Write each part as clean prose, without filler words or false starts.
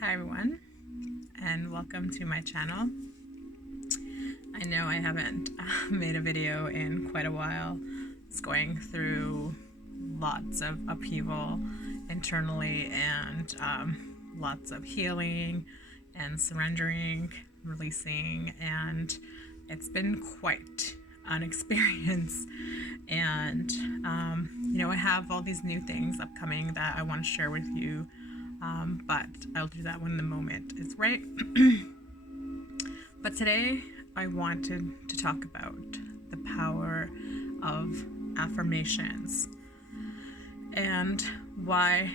Hi everyone, and welcome to my channel. I know I haven't made a video in quite a while. It's going through lots of upheaval internally and lots of healing and surrendering, releasing, and it's been quite an experience. And I have all these new things upcoming that I want to share with you. But I'll do that when the moment is right. But today I wanted to talk about the power of affirmations and why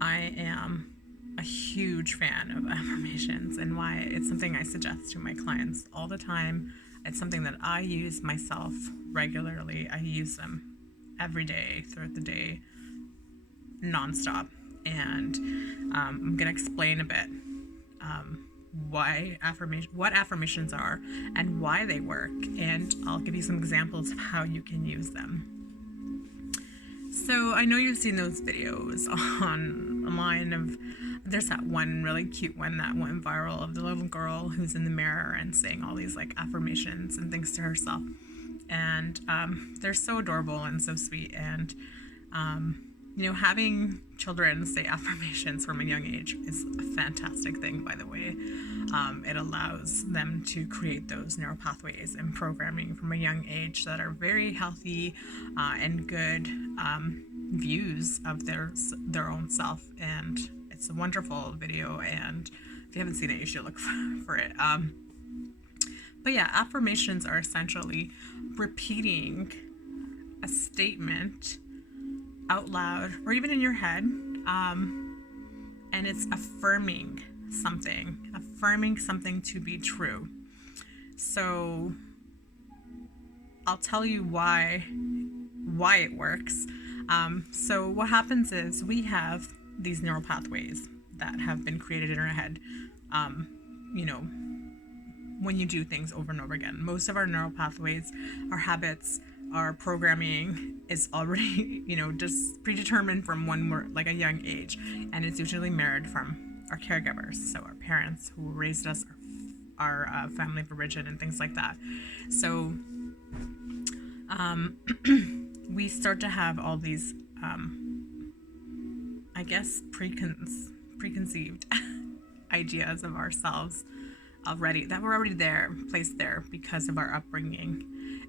I am a huge fan of affirmations and why it's something I suggest to my clients all the time. It's something that I use myself regularly. I use them every day, throughout the day, nonstop. And I'm going to explain a bit what affirmations are and why they work, and I'll give you some examples of how you can use them. So I know you've seen those videos online of, there's that one really cute one that went viral of the little girl who's in the mirror and saying all these like affirmations and things to herself, and they're so adorable and so sweet. And having children say affirmations from a young age is a fantastic thing, by the way. It allows them to create those neural pathways and programming from a young age that are very healthy and good views of their own self. And it's a wonderful video, and if you haven't seen it, you should look for it. But yeah, affirmations are essentially repeating a statement out loud or even in your head, and it's affirming something to be true. So I'll tell you why it works. So what happens is we have these neural pathways that have been created in our head, when you do things over and over again. Most of our neural pathways, our habits, our programming is already, just predetermined from when we're like a young age, and it's usually mirrored from our caregivers, so our parents who raised us, our family of origin, and things like that. So we start to have all these, preconceived ideas of ourselves already, that were already there, placed there because of our upbringing.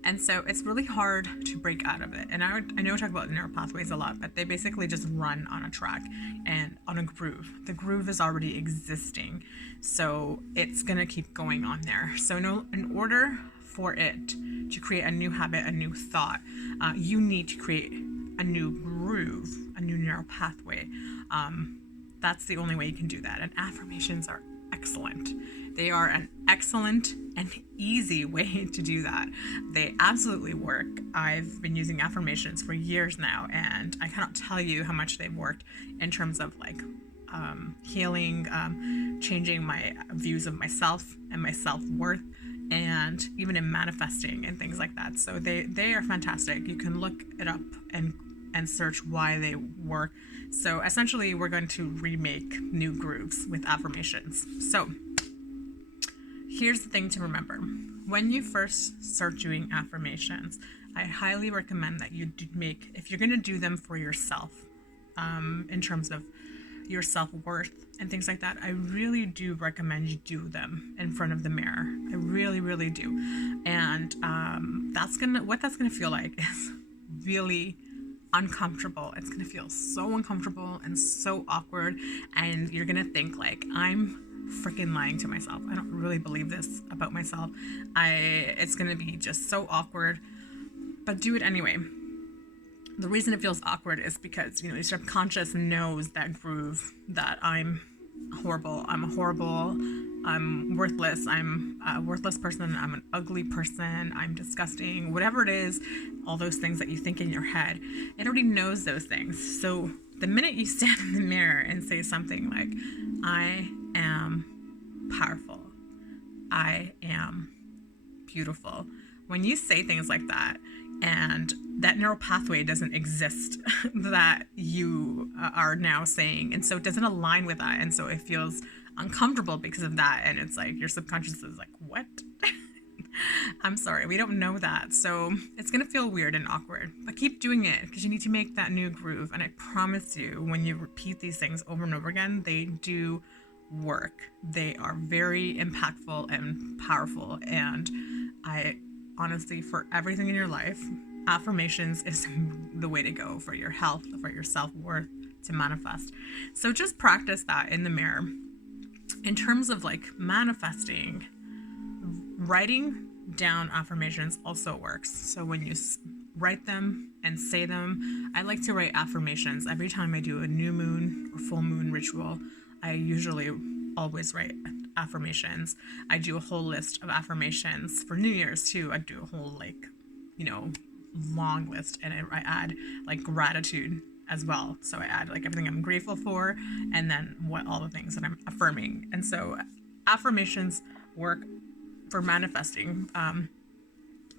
And so it's really hard to break out of it. And I know I talk about neural pathways a lot, but they basically just run on a track and on a groove. The groove is already existing, so it's going to keep going on there. So in order for it to create a new habit, a new thought, you need to create a new groove, a new neural pathway. That's the only way you can do that. And affirmations are excellent. They are an excellent and easy way to do that. They absolutely work. I've been using affirmations for years now, and I cannot tell you how much they've worked in terms of healing, changing my views of myself and my self-worth, and even in manifesting and things like that. So they are fantastic. You can look it up and search why they work. So essentially, we're going to remake new grooves with affirmations. So here's the thing to remember. When you first start doing affirmations, I highly recommend that you make, if you're going to do them for yourself, in terms of your self-worth and things like that, I really do recommend you do them in front of the mirror. I really, really do. And what that's gonna feel like is really uncomfortable. It's gonna feel so uncomfortable and so awkward, and you're gonna think like, I'm freaking lying to myself. I don't really believe this about myself. It's gonna be just so awkward, but do it anyway. The reason it feels awkward is because, your subconscious knows that groove, that I'm horrible, I'm worthless, I'm a worthless person, I'm an ugly person, I'm disgusting, whatever it is, all those things that you think in your head, it already knows those things. So the minute you stand in the mirror and say something like, I am powerful, I am beautiful, when you say things like that, and that neural pathway doesn't exist that you are now saying, and so it doesn't align with that, and so it feels uncomfortable because of that. And it's like your subconscious is like, what? I'm sorry, we don't know that. So it's going to feel weird and awkward, but keep doing it because you need to make that new groove. And I promise you, when you repeat these things over and over again, they do work. They are very impactful and powerful. And I honestly, for everything in your life, affirmations is the way to go for your health, for your self-worth, to manifest. So just practice that in the mirror. In terms of like manifesting, writing down affirmations also works. So when you write them and say them, I like to write affirmations every time I do a new moon or full moon ritual. I usually always write affirmations. I do a whole list of affirmations for New Year's too. I do a whole long list, and I add like gratitude as well. So I add like everything I'm grateful for, and then what all the things that I'm affirming. And so affirmations work for manifesting,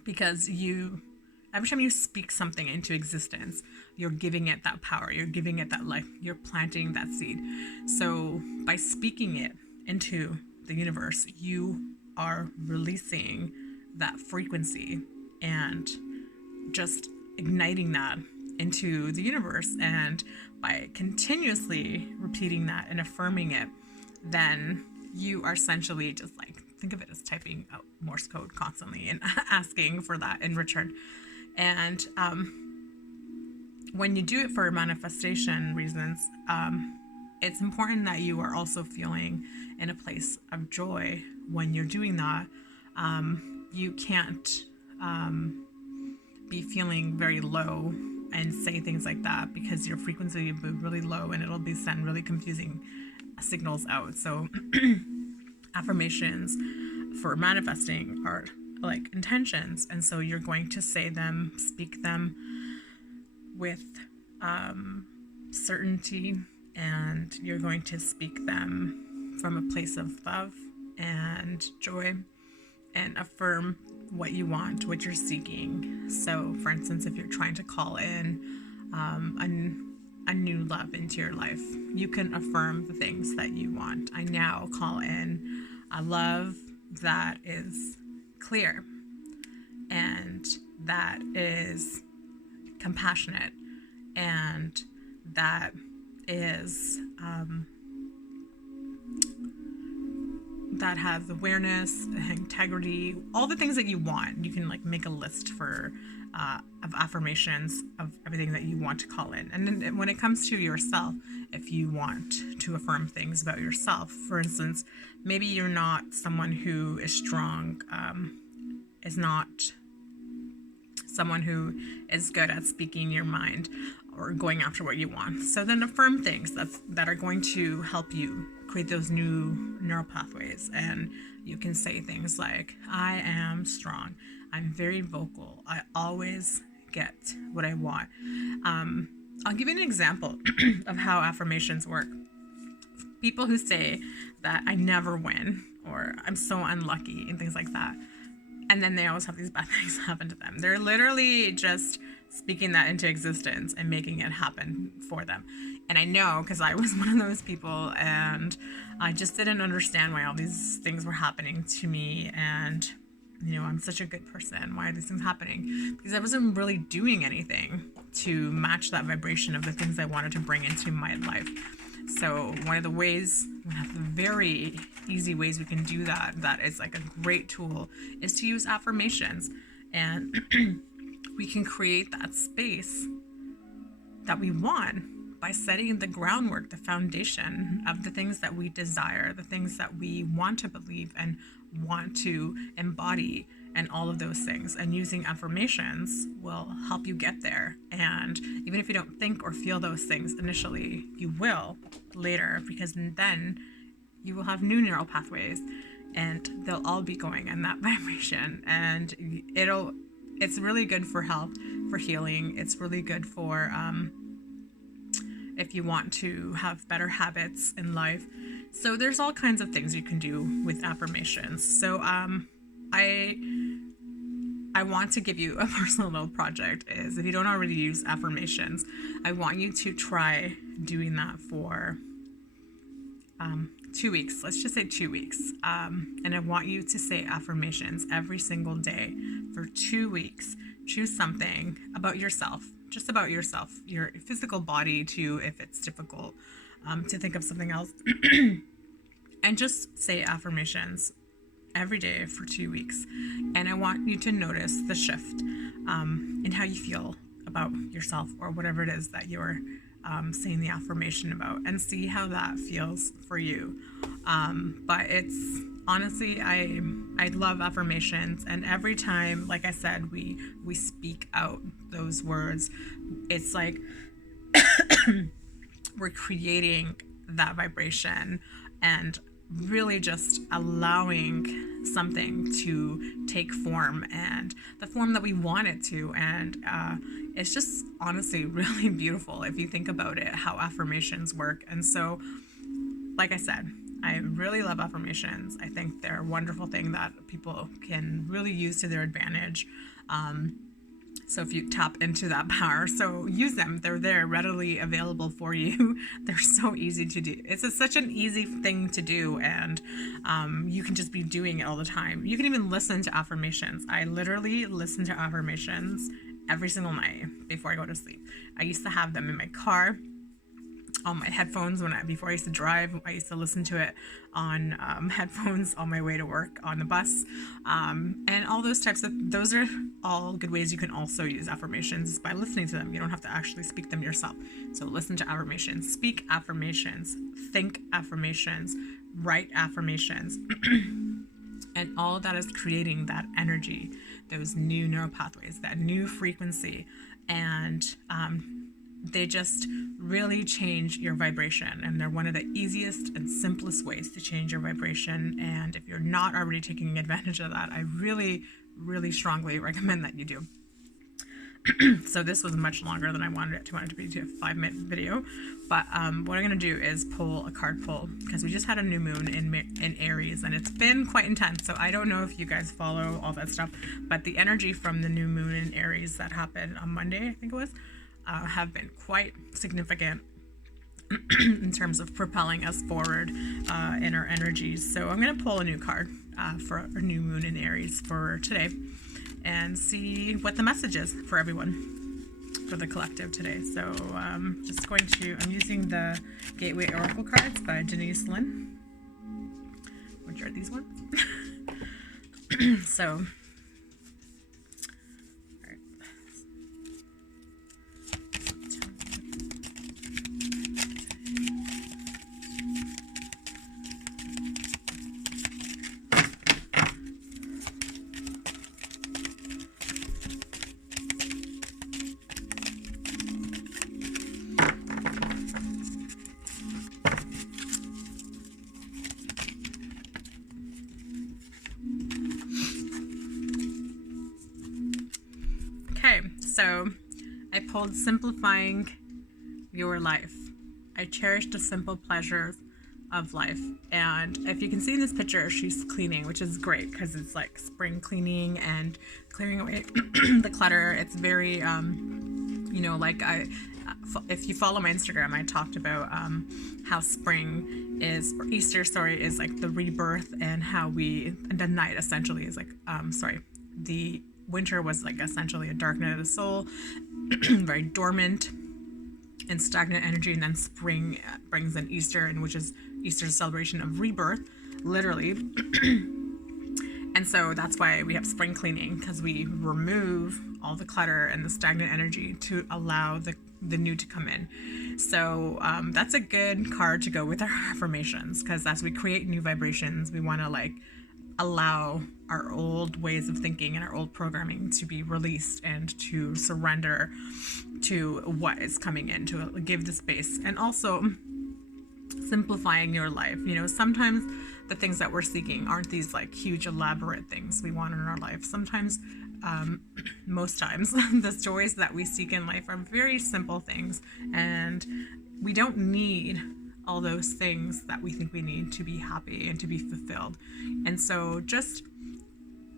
because every time you speak something into existence, you're giving it that power, you're giving it that life, you're planting that seed. So by speaking it into the universe, you are releasing that frequency and just igniting that into the universe. And by continuously repeating that and affirming it, then you are essentially just like, think of it as typing out Morse code constantly and asking for that in return. And when you do it for manifestation reasons, it's important that you are also feeling in a place of joy when you're doing that. You can't be feeling very low and say things like that, because your frequency will be really low and it'll be send really confusing signals out. So affirmations for manifesting are like intentions, and so you're going to say them, speak them with certainty, and you're going to speak them from a place of love and joy, and affirm what you want, what you're seeking. So for instance, if you're trying to call in a new love into your life, you can affirm the things that you want. I now call in a love that is clear and that is compassionate and that is that has awareness, integrity, all the things that you want. You can like make a list for of affirmations of everything that you want to call in. And then when it comes to yourself, if you want to affirm things about yourself, for instance, maybe you're not someone who is strong, is not someone who is good at speaking your mind or going after what you want. So then affirm things that are going to help you create those new neural pathways. And you can say things like, I am strong. I'm very vocal. I always get what I want. I'll give you an example of how affirmations work. People who say that I never win or I'm so unlucky and things like that, and then they always have these bad things happen to them. They're literally just speaking that into existence and making it happen for them. And I know, because I was one of those people, and I just didn't understand why all these things were happening to me. And, you know, I'm such a good person. Why are these things happening? Because I wasn't really doing anything to match that vibration of the things I wanted to bring into my life. So one of the ways, one of the very easy ways we can do that, that is like a great tool, is to use affirmations. And we can create that space that we want by setting the groundwork, the foundation of the things that we desire, the things that we want to believe and want to embody, and all of those things. And using affirmations will help you get there. And even if you don't think or feel those things initially, you will later, because then you will have new neural pathways and they'll all be going in that vibration. And it's really good for health, for healing. It's really good for if you want to have better habits in life. So there's all kinds of things you can do with affirmations. So I want to give you a personal little project, is if you don't already use affirmations, I want you to try doing that for 2 weeks. Let's just say 2 weeks. And I want you to say affirmations every single day for 2 weeks. Choose something about yourself, just about yourself, your physical body too, if it's difficult to think of something else. And just say affirmations every day for 2 weeks. And I want you to notice the shift in how you feel about yourself or whatever it is that you're saying the affirmation about, and see how that feels for you. But it's honestly, I love affirmations, and every time, like I said, we speak out those words, it's like we're creating that vibration and really just allowing something to take form, and the form that we want it to. And it's just honestly really beautiful if you think about it, how affirmations work. And so, like I said, I really love affirmations. I think they're a wonderful thing that people can really use to their advantage. So if you tap into that power, so use them. They're there, readily available for you. They're so easy to do. It's such an easy thing to do, and you can just be doing it all the time. You can even listen to affirmations. I literally listen to affirmations every single night before I go to sleep. I used to have them in my car, on my headphones before I used to drive. I used to listen to it on headphones on my way to work on the bus, and all those those are all good ways you can also use affirmations, by listening to them. You don't have to actually speak them yourself. So listen to affirmations, speak affirmations, think affirmations, write affirmations. And all of that is creating that energy, those new neural pathways, that new frequency, and they just really change your vibration. And they're one of the easiest and simplest ways to change your vibration. And if you're not already taking advantage of that, I really, really strongly recommend that you do. So this was much longer than I wanted it to. I wanted it to be a 5-minute video. But what I'm going to do is pull a card pull, because we just had a new moon in Aries, and it's been quite intense. So I don't know if you guys follow all that stuff, but the energy from the new moon in Aries that happened on Monday, I think it was, have been quite significant in terms of propelling us forward in our energies. So I'm going to pull a new card for a new moon in Aries for today, and see what the message is for everyone, for the collective today. So I'm using the Gateway Oracle cards by Denise Lynn, which are these ones. So So I pulled Simplifying Your Life. I cherish the simple pleasures of life. And if you can see in this picture, she's cleaning, which is great because it's like spring cleaning and clearing away the clutter. It's very, if you follow my Instagram, I talked about how spring is, or Easter, is like the rebirth, and how and the night essentially is like, the winter was like essentially a dark night of the soul, very dormant and stagnant energy, and then spring brings in Easter, and which is Easter's celebration of rebirth, literally. And so that's why we have spring cleaning, because we remove all the clutter and the stagnant energy to allow the new to come in. So that's a good card to go with our affirmations, because as we create new vibrations, we want to allow our old ways of thinking and our old programming to be released, and to surrender to what is coming in, to give the space. And also simplifying your life. Sometimes the things that we're seeking aren't these huge elaborate things we want in our life. Sometimes, most times, the joys that we seek in life are very simple things, and we don't need all those things that we think we need to be happy and to be fulfilled. And so just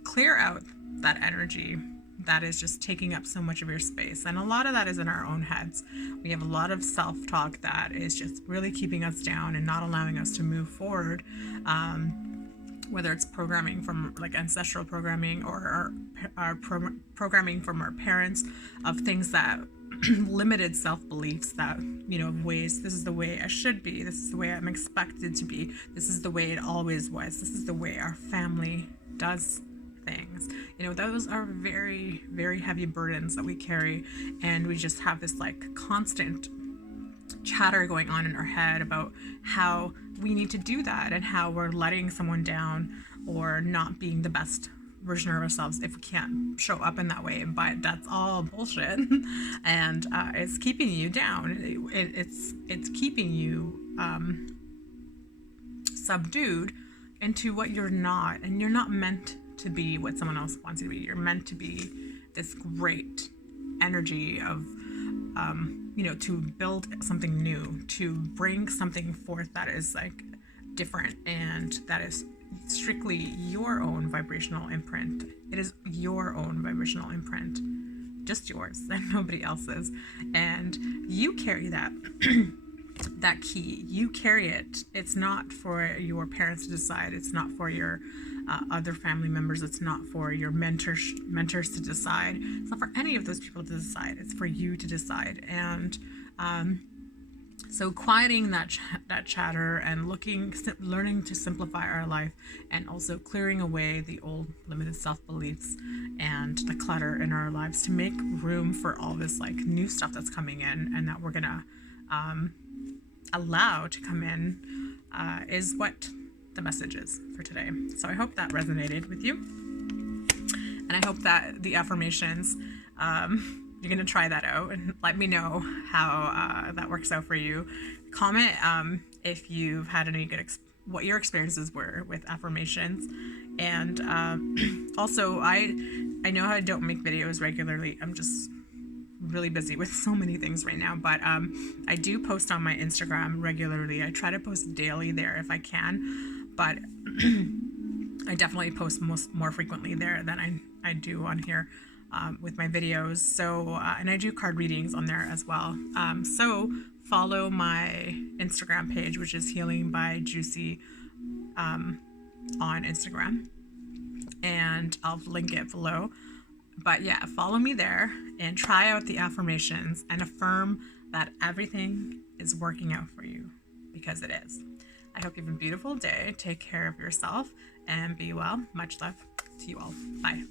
clear out that energy that is just taking up so much of your space. And a lot of that is in our own heads. We have a lot of self-talk that is just really keeping us down and not allowing us to move forward. Whether it's programming from like ancestral programming or our programming from our parents of things that limited self-beliefs that, ways, this is the way I should be, this is the way I'm expected to be, this is the way it always was, this is the way our family does things. Those are very, very heavy burdens that we carry, and we just have this like constant chatter going on in our head about how we need to do that and how we're letting someone down or not being the best version of ourselves if we can't show up in that way. But that's all bullshit. And it's keeping you down. It's keeping you subdued into what you're not. And you're not meant to be what someone else wants you to be. You're meant to be this great energy of to build something new, to bring something forth that is like different and that is strictly your own vibrational imprint. It is your own vibrational imprint, just yours and nobody else's. And you carry that that key. You carry it. It's not for your parents to decide. It's not for your other family members. It's not for your mentors to decide. It's not for any of those people to decide. It's for you to decide. And so quieting that chatter and learning to simplify our life, and also clearing away the old limited self-beliefs and the clutter in our lives to make room for all this like new stuff that's coming in and that we're gonna allow to come in, is what the message is for today. So I hope that resonated with you, and I hope that the affirmations, you're gonna try that out and let me know how that works out for you. Comment if you've had any good what your experiences were with affirmations. And also I know I don't make videos regularly. I'm just really busy with so many things right now, but I do post on my Instagram regularly. I try to post daily there if I can, but I definitely post more frequently there than I do on here with my videos. So and I do card readings on there as well. So follow my Instagram page, which is Healing by Juicy on Instagram, and I'll link it below. But yeah, follow me there and try out the affirmations and affirm that everything is working out for you, because it is. I hope you have a beautiful day. Take care of yourself and be well. Much love to you all. Bye.